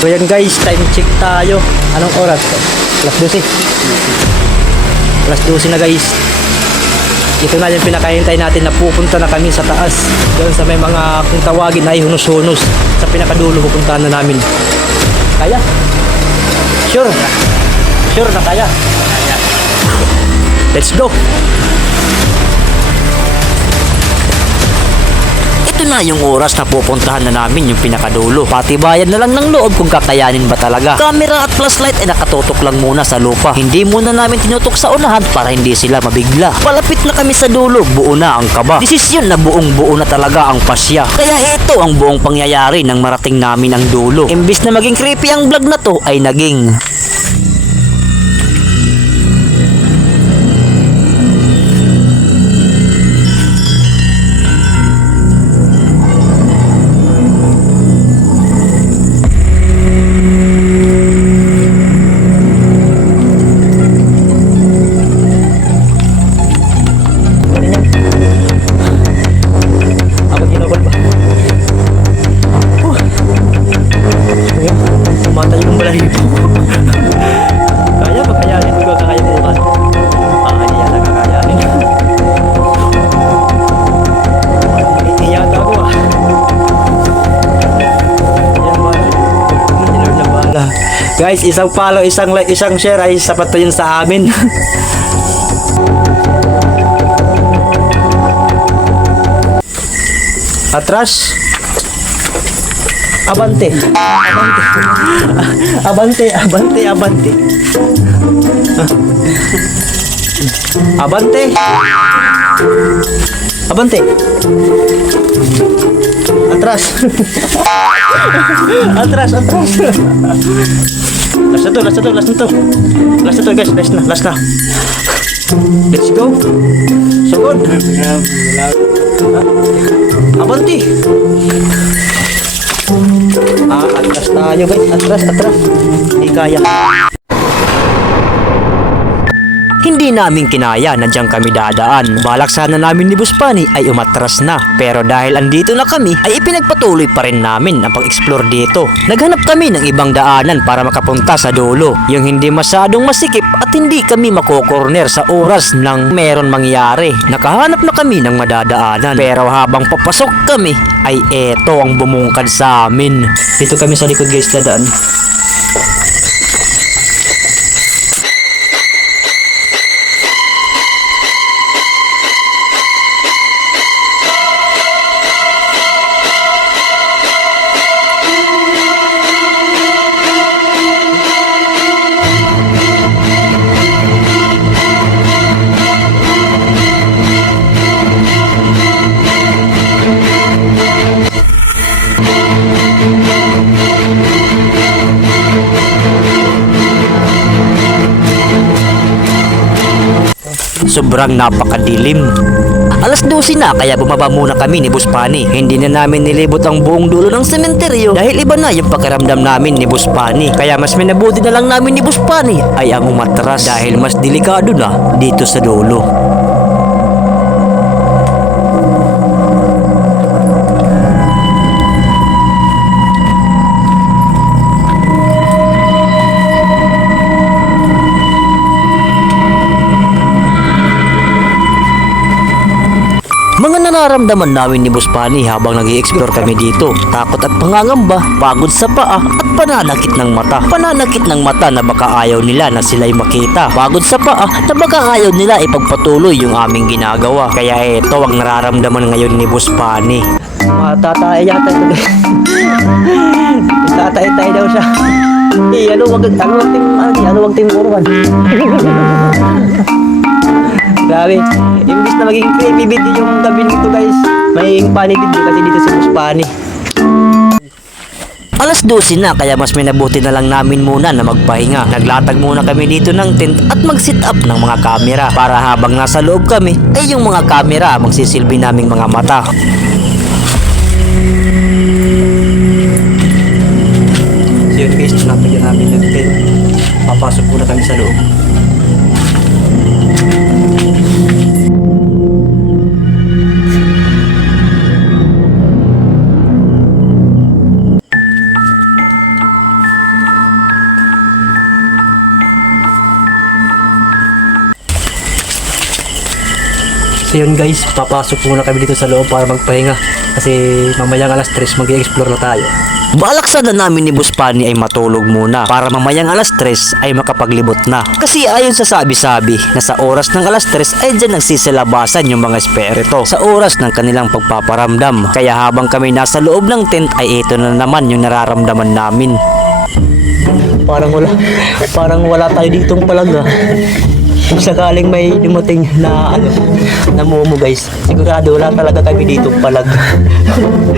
So yan guys, time check tayo. Anong oras? Alas 12. Alas 12 na guys. Ito na yung pinakahintay natin na pupunta na kami sa taas. Doon sa may mga kung tawagin ay hunos-hunos. Sa pinakadulo pupuntahan na namin. Kaya? Sure? Sure na kaya? Let's go! Ito na yung oras na pupuntahan na namin yung pinakadulo. Patibayan na lang ng loob kung kakayanin ba talaga. Camera at flashlight ay nakatutok lang muna sa lupa. Hindi muna namin tinutok sa unahan para hindi sila mabigla. Palapit na kami sa dulo, buo na ang kaba. Desisyon na buong buo na talaga ang pasya. Kaya ito ang buong pangyayari nang marating namin ang dulo. Imbis na maging creepy ang vlog na to ay naging... Guys, isang follow, isang share ay sapat na yun sa amin. Atras. Abante. Abante. Abante, abante. Abante. Abante. Atras. Atras, atras. Last na to, last na to, last na to. Last na to guys, last na. Let's go. So good. Abante. Atras tayo guys, atras, atras. Hindi kaya. Hindi namin kinaya na diyan kami dadaan. Balak sana namin ni Buspani ay umatras na. Pero dahil andito na kami, ay ipinagpatuloy pa rin namin ang pag-explore dito. Naghanap kami ng ibang daanan para makapunta sa dulo. Yung hindi masyadong masikip at hindi kami makokorner sa oras ng meron mangyari. Nakahanap na kami ng madadaanan. Pero habang papasok kami, ay eto ang bumungkad sa amin. Dito kami sa likod guys dadaan. Sobrang napakadilim. Alas 12 na kaya bumaba muna kami ni Buspani. Hindi na namin nilibot ang buong dulo ng sementeryo dahil iba na yung pakiramdam namin ni Buspani. Kaya mas minabuti na lang namin ni Buspani ay ang umatras dahil mas delikado na dito sa dulo. Mga nararamdaman namin ni Buspani habang nag-i-explore kami dito. Takot at pangangamba, pagod sa paa at pananakit ng mata. Pananakit ng mata na baka ayaw nila na sila'y makita. Pagod sa paa na baka ayaw nila ipagpatuloy yung aming ginagawa. Kaya ito ang nararamdaman ngayon ni Buspani. Matatay yata ito. Tatay daw siya. Wag timuruan. Grabe, imbis na maging creepy video yung gabi nito guys, may panitid din kasi dito si Buspani. Alas 12 na kaya mas minabuti na lang namin muna na magpahinga. Naglatag muna kami dito ng tent at mag-sit up ng mga kamera para habang nasa loob kami ay yung mga kamera magsisilbi naming mga mata. So yun guys, natagyan namin ng tent. Papasok muna kami sa loob. So yun guys, papasok muna kami dito sa loob para magpahinga. Kasi mamayang alas 3 mag-i-explore na tayo. Balak sana namin ni Boss Pani ay matulog muna para mamayang alas 3 ay makapaglibot na. Kasi ayon sa sabi-sabi na sa oras ng alas 3 ay dyan nagsisilabasan yung mga espiritu sa oras ng kanilang pagpaparamdam. Kaya habang kami nasa loob ng tent ay ito na naman yung nararamdaman namin. Parang wala tayo ditong palaga. Kung sakaling may dumating na na momo guys, sigurado wala talaga kami dito palag.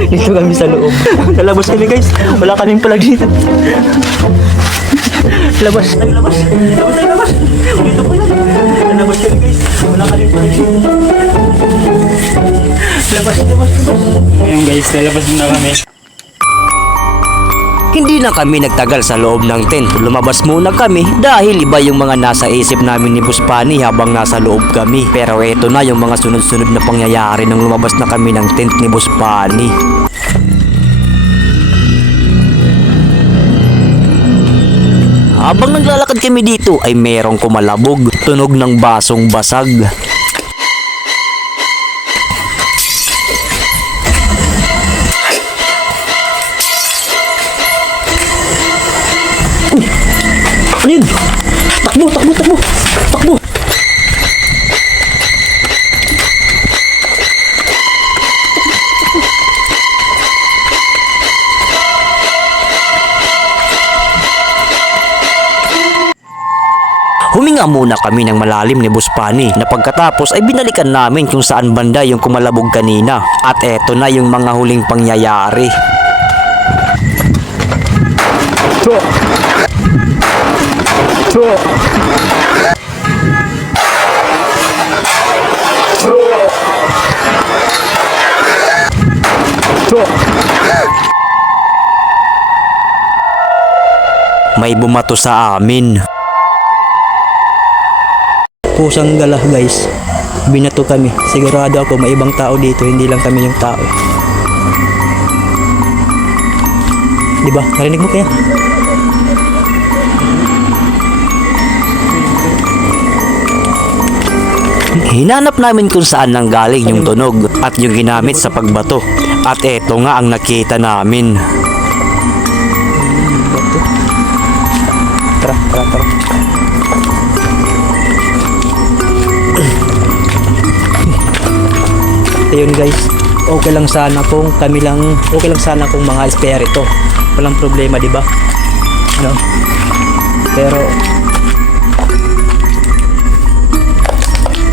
Dito kami sa loob. Lalabas kami guys, wala kaming palag dito. Labas. Dito palag. Lalabas kami guys, wala kaming palag dito. Labas. Ayun guys, lalabas na kami. Hindi na kami nagtagal sa loob ng tent. Lumabas muna kami dahil iba yung mga nasa isip namin ni Boss Pani habang nasa loob kami. Pero eto na yung mga sunod-sunod na pangyayari nung lumabas na kami ng tent ni Boss Pani. Habang naglalakad kami dito ay merong kumalabog. Tunog ng basong basag. Ano yun? Takbo! Huminga muna kami ng malalim ni Boss Pani na pagkatapos ay binalikan namin kung saan banda yung kumalabog kanina. At eto na yung mga huling pangyayari. May bumato sa amin. Pusang galah guys. Binato kami. Sigurado ako may ibang tao dito, hindi lang kami yung tao. Diba? Narinig mo kaya? Hinanap namin kung saan nanggaling yung tunog at yung ginamit sa pagbato. At eto nga ang nakita namin. Tara. Ayun guys, okay lang sana kung mga espiritu. Walang problema, di ba? No?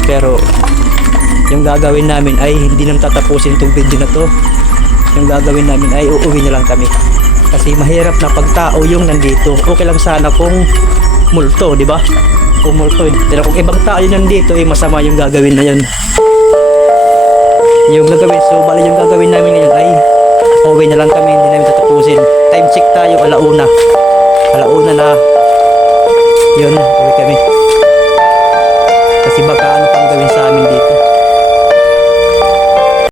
Pero yung gagawin namin ay hindi naman tatapusin itong video na to. Yung gagawin namin ay uuwi na lang kami. Kasi mahirap na pagtao yung nandito. Okay lang sana kung multo, di ba? Kung multo. Pero kung ibang tao yung nandito, masama yung gagawin na yun. Yung gagawin namin ngayon ay uuwi na lang kami, hindi namin tatapusin. Time check tayo, alauna na yun, uwi kami kasi baka ano pang gawin sa amin dito.